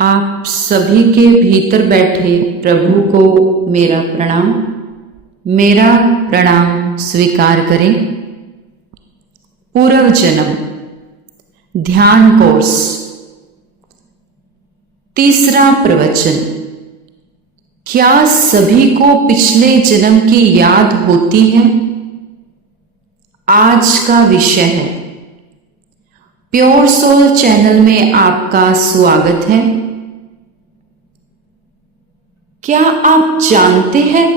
आप सभी के भीतर बैठे प्रभु को मेरा प्रणाम स्वीकार करें। पूर्व जन्म ध्यान कोर्स, तीसरा प्रवचन। क्या सभी को पिछले जन्म की याद होती है? आज का विषय है। प्योर सोल चैनल में आपका स्वागत है। क्या आप जानते हैं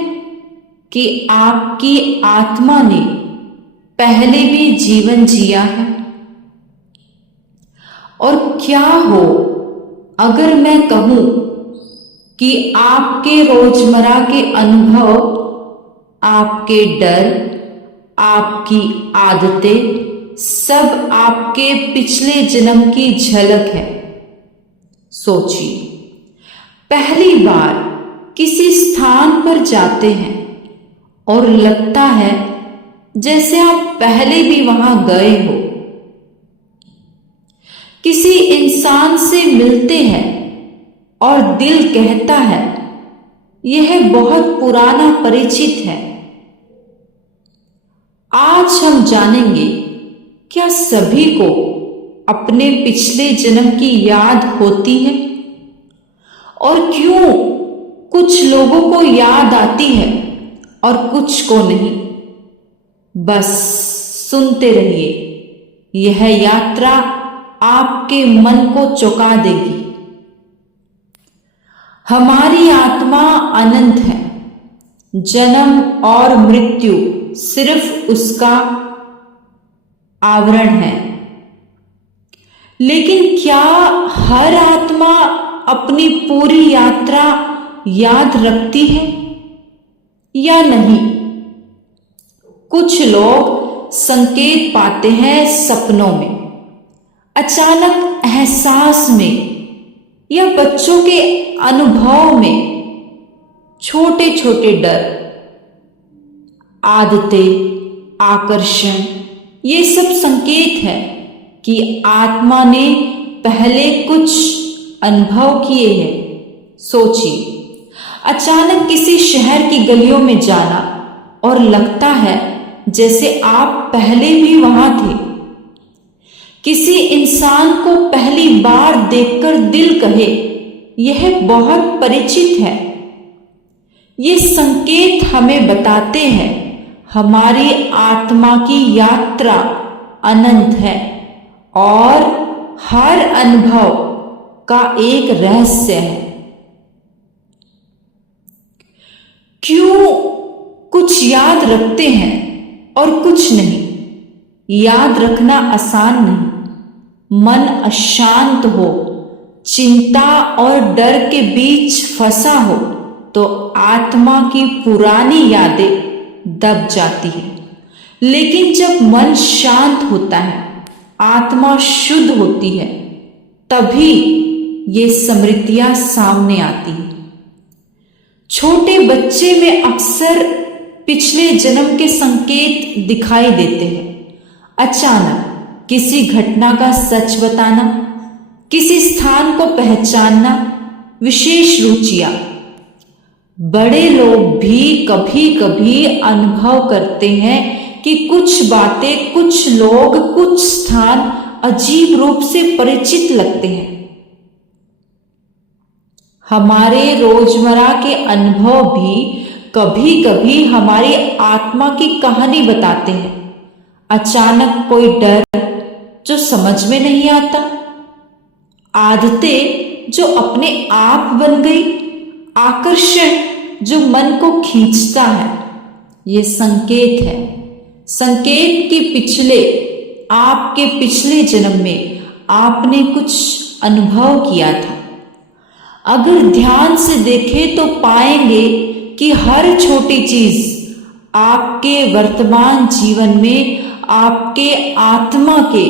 कि आपकी आत्मा ने पहले भी जीवन जिया है? और क्या हो अगर मैं कहूं कि आपके रोजमर्रा के अनुभव, आपके डर, आपकी आदतें सब आपके पिछले जन्म की झलक है। सोचिए, पहली बार किसी स्थान पर जाते हैं और लगता है जैसे आप पहले भी वहां गए हो। किसी इंसान से मिलते हैं और दिल कहता है यह बहुत पुराना परिचित है। आज हम जानेंगे, क्या सभी को अपने पिछले जन्म की याद होती है? और क्यों कुछ लोगों को याद आती है और कुछ को नहीं? बस सुनते रहिए, यह यात्रा आपके मन को चौंका देगी। हमारी आत्मा अनंत है। जन्म और मृत्यु सिर्फ उसका आवरण है। लेकिन क्या हर आत्मा अपनी पूरी यात्रा याद रखती है या नहीं? कुछ लोग संकेत पाते हैं सपनों में, अचानक एहसास में या बच्चों के अनुभव में। छोटे छोटे डर, आदतें, आकर्षण, ये सब संकेत है कि आत्मा ने पहले कुछ अनुभव किए हैं। सोचिए, अचानक किसी शहर की गलियों में जाना और लगता है जैसे आप पहले भी वहां थे। किसी इंसान को पहली बार देखकर दिल कहे यह बहुत परिचित है। ये संकेत हमें बताते हैं हमारी आत्मा की यात्रा अनंत है और हर अनुभव का एक रहस्य है। क्यों कुछ याद रखते हैं और कुछ नहीं? याद रखना आसान नहीं। मन अशांत हो, चिंता और डर के बीच फंसा हो तो आत्मा की पुरानी यादें दब जाती है। लेकिन जब मन शांत होता है, आत्मा शुद्ध होती है, तभी ये स्मृतियां सामने आती है। छोटे बच्चे में अक्सर पिछले जन्म के संकेत दिखाई देते हैं। अचानक किसी घटना का सच बताना, किसी स्थान को पहचानना, विशेष रुचियां। बड़े लोग भी कभी कभी अनुभव करते हैं कि कुछ बातें, कुछ लोग, कुछ स्थान अजीब रूप से परिचित लगते हैं। हमारे रोजमर्रा के अनुभव भी कभी कभी हमारी आत्मा की कहानी बताते हैं। अचानक कोई डर जो समझ में नहीं आता, आदतें जो अपने आप बन गई, आकर्षण जो मन को खींचता है। ये संकेत है। संकेत कि आपके पिछले जन्म में आपने कुछ अनुभव किया था। अगर ध्यान से देखें तो पाएंगे कि हर छोटी चीज आपके वर्तमान जीवन में आपके आत्मा के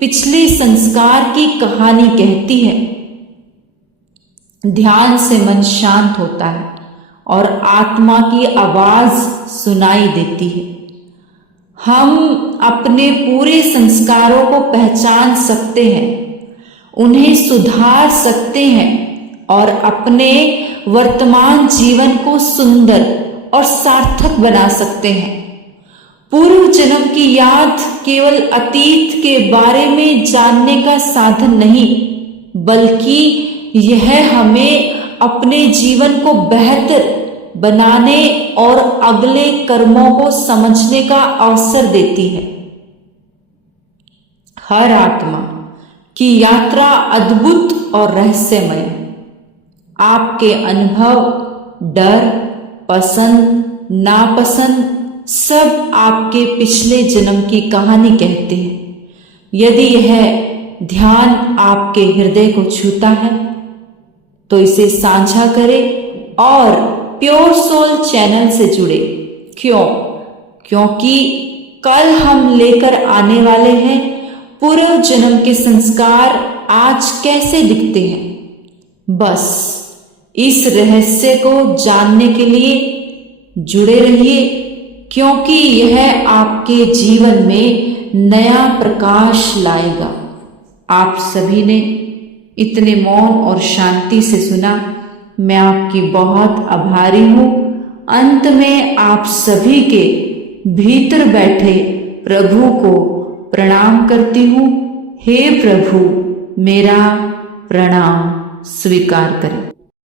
पिछले संस्कार की कहानी कहती है। ध्यान से मन शांत होता है और आत्मा की आवाज सुनाई देती है। हम अपने पूरे संस्कारों को पहचान सकते हैं, उन्हें सुधार सकते हैं और अपने वर्तमान जीवन को सुंदर और सार्थक बना सकते हैं। पूर्व जन्म की याद केवल अतीत के बारे में जानने का साधन नहीं, बल्कि यह हमें अपने जीवन को बेहतर बनाने और अगले कर्मों को समझने का अवसर देती है। हर आत्मा की यात्रा अद्भुत और रहस्यमय है। आपके अनुभव, डर, पसंद, नापसंद सब आपके पिछले जन्म की कहानी कहते हैं। यदि यह ध्यान आपके हृदय को छूता है तो इसे साझा करें और प्योर सोल चैनल से जुड़े। क्यों? क्योंकि कल हम लेकर आने वाले हैं पूर्व जन्म के संस्कार आज कैसे दिखते हैं। बस इस रहस्य को जानने के लिए जुड़े रहिए, क्योंकि यह आपके जीवन में नया प्रकाश लाएगा। आप सभी ने इतने मौन और शांति से सुना, मैं आपकी बहुत आभारी हूँ। अंत में आप सभी के भीतर बैठे प्रभु को प्रणाम करती हूँ। हे प्रभु, मेरा प्रणाम स्वीकार करें।